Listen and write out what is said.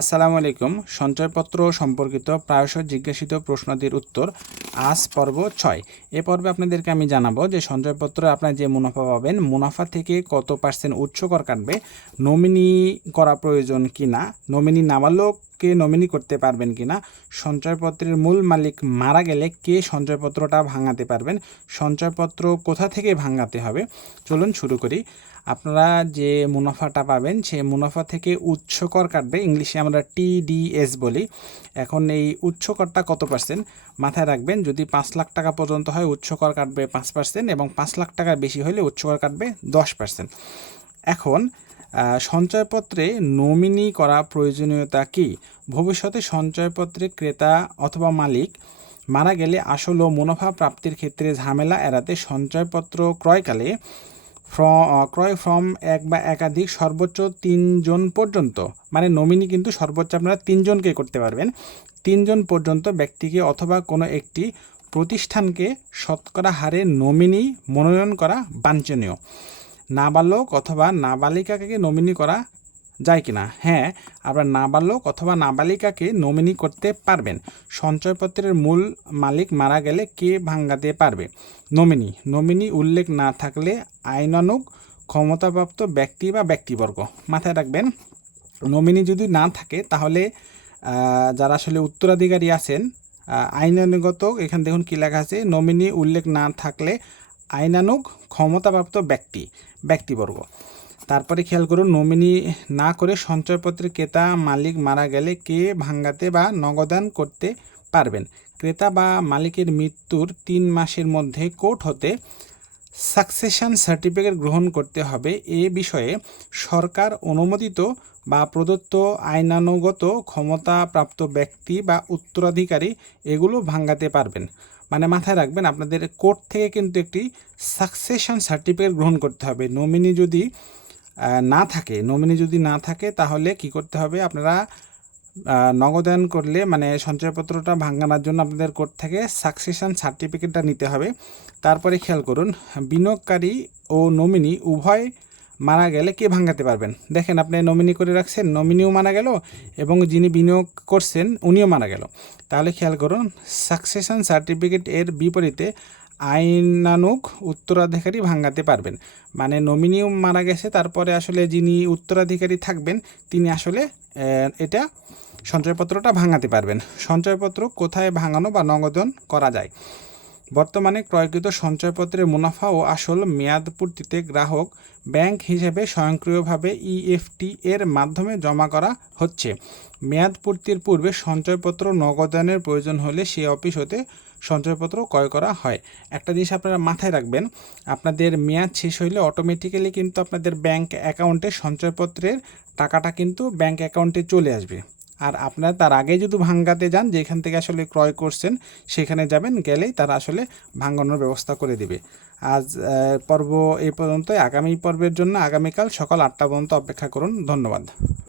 আসসালামু আলাইকুম। সঞ্চয়পত্র সম্পর্কিত প্রায়শ জিজ্ঞাসিত প্রশ্নাদির উত্তর আজ পর্ব 6। এ পর্বে আপনাদেরকে আমি জানাবো যে সঞ্চয়পত্রে আপনার যে মুনাফা পাবেন, মুনাফা থেকে কত পার্সেন্ট উচ্চ কর কাটবে, নমিনি করা প্রয়োজন কিনা, নমিনি নাবালককে নমিনি করতে পারবেন কিনা, সঞ্চয়পত্রের মূল মালিক মারা গেলে কে সঞ্চয়পত্রটা ভাঙাতে পারবেন, সঞ্চয়পত্র কোথা থেকে ভাঙাতে হবে। চলুন শুরু করি। আপনারা যে মুনাফাটা পাবেন সেই মুনাফা থেকে উচ্চ কর কাটবে, ইংলিশে আমরা টিডিএস বলি। এখন এই উচ্চ করটা কত পার্সেন্ট মাথায় রাখবেন, যদি 5 লাখ টাকা পর্যন্ত হয় উচ্চ কর কাটবে 5% এবং 5 লাখ টাকার বেশি হলে উচ্চ কর কাটবে 10%। এখন সঞ্চয়পত্রে নমিনি করা প্রয়োজনীয়তা কি? ভবিষ্যতে সঞ্চয়পত্রে ক্রেতা অথবা মালিক মারা গেলে আসল ও মুনাফা প্রাপ্তির ক্ষেত্রে ঝামেলা এড়াতে সঞ্চয়পত্র ক্রয়কালে ক্রয় ফ্রম এক বা একাধিক সর্বোচ্চ 3 জন পর্যন্ত, মানে নমিনি কিন্তু সর্বোচ্চ আপনারা 3 জনকে করতে পারবেন। 3 জন পর্যন্ত ব্যক্তিকে অথবা কোনো একটি প্রতিষ্ঠানকে শতকরা হারে নমিনি মনোনয়ন করা বাঞ্ছনীয়। নাবালক অথবা নাবালিকাকে নমিনি করা যায় কিনা? হ্যাঁ, আপনার নাবালক অথবা নাবালিকাকে নমিনি করতে পারবেন। সঞ্চয়পত্রের মূল মালিক মারা গেলে কে ভাঙাতে পারবে? নমিনি উল্লেখ না থাকলে আইনানুগ ক্ষমতাপ্রাপ্ত ব্যক্তি বা ব্যক্তিবর্গ। মাথায় রাখবেন, নমিনি যদি না থাকে তাহলে যারা আসলে উত্তরাধিকারী আছেন, আইনানুগত, এখানে দেখুন কী লেখা আছে, নমিনি উল্লেখ না থাকলে আইনানুগ ক্ষমতাপ্রাপ্ত ব্যক্তিবর্গ। তারপরে খেয়াল করুন, নমিনি না করে সঞ্চয়পত্রের ক্রেতা মালিক মারা গেলে কে ভাঙাতে বা নগদান করতে পারবেন? ক্রেতা বা মালিকের মৃত্যুর 3 মাসের মধ্যে কোর্ট হতে সাকসেশন সার্টিফিকেট গ্রহণ করতে হবে। এ বিষয়ে সরকার অনুমোদিত বা প্রদত্ত আইনানুগত ক্ষমতাপ্রাপ্ত ব্যক্তি বা উত্তরাধিকারী এগুলো ভাঙাতে পারবেন। মানে মাথায় রাখবেন, আপনাদের কোর্ট থেকে কিন্তু একটি সাকসেশন সার্টিফিকেট গ্রহণ করতে হবে। নমিনি যদি না থাকে তাহলে কি করতে হবে? আপনারা নগদায়ন করলে, মানে সঞ্চয়পত্রটা ভাঙানোর জন্য আপনাদের কোর্ট থেকে সাকসেশন সার্টিফিকেটটা নিতে হবে। তারপরে খেয়াল করুন, বিনিয়োগকারী ও নমিনি উভয় মারা গেলে কে ভাঙাতে পারবেন? দেখেন, আপনি নমিনি করে রাখছেন, নমিনিও মারা গেল এবং যিনি বিনিয়োগ করছেন উনিও মারা গেল। তাহলে খেয়াল করুন, সাকসেশন সার্টিফিকেট এর বিপরীতে আইনানুগ উত্তরাধিকারী ভাঙাতে পারবেন। মানে নমিনিও মারা গেছে, তারপরে আসলে যিনি উত্তরাধিকারী থাকবেন তিনি আসলে এটা সঞ্চয়পত্রটা ভাঙাতে পারবেন। সঞ্চয়পত্র কোথায় ভাঙানো বা নগদায়ন করা যায়? বর্তমানে ক্রয়কৃত সঞ্চয়পত্রের মুনাফা ও আসল মেয়াদ পূর্তিতে গ্রাহক ব্যাংক হিসেবে স্বয়ংক্রিয়ভাবে ইএফটি এর মাধ্যমে জমা করা হচ্ছে। মেয়াদ পূর্তির পূর্বে সঞ্চয়পত্র নগদায়নের প্রয়োজন হলে সে অফিস হতে সঞ্চয়পত্র ক্রয় করা হয়। একটা জিনিস আপনারা মাথায় রাখবেন, আপনাদের মেয়াদ শেষ হইলে অটোমেটিক্যালি কিন্তু আপনাদের ব্যাংক অ্যাকাউন্টে সঞ্চয়পত্রের টাকাটা কিন্তু ব্যাংক অ্যাকাউন্টে চলে আসবে। আর আপনারা তার আগে যদি ভাঙাতে যান, যেখান থেকে আসলে ক্রয় করছেন সেখানে যাবেন, গেলেই তারা আসলে ভাঙানোর ব্যবস্থা করে দিবে। আজ পর্ব এই পর্যন্ত। আগামী পর্বের জন্য আগামীকাল সকাল 8টা পর্যন্ত অপেক্ষা করুন। ধন্যবাদ।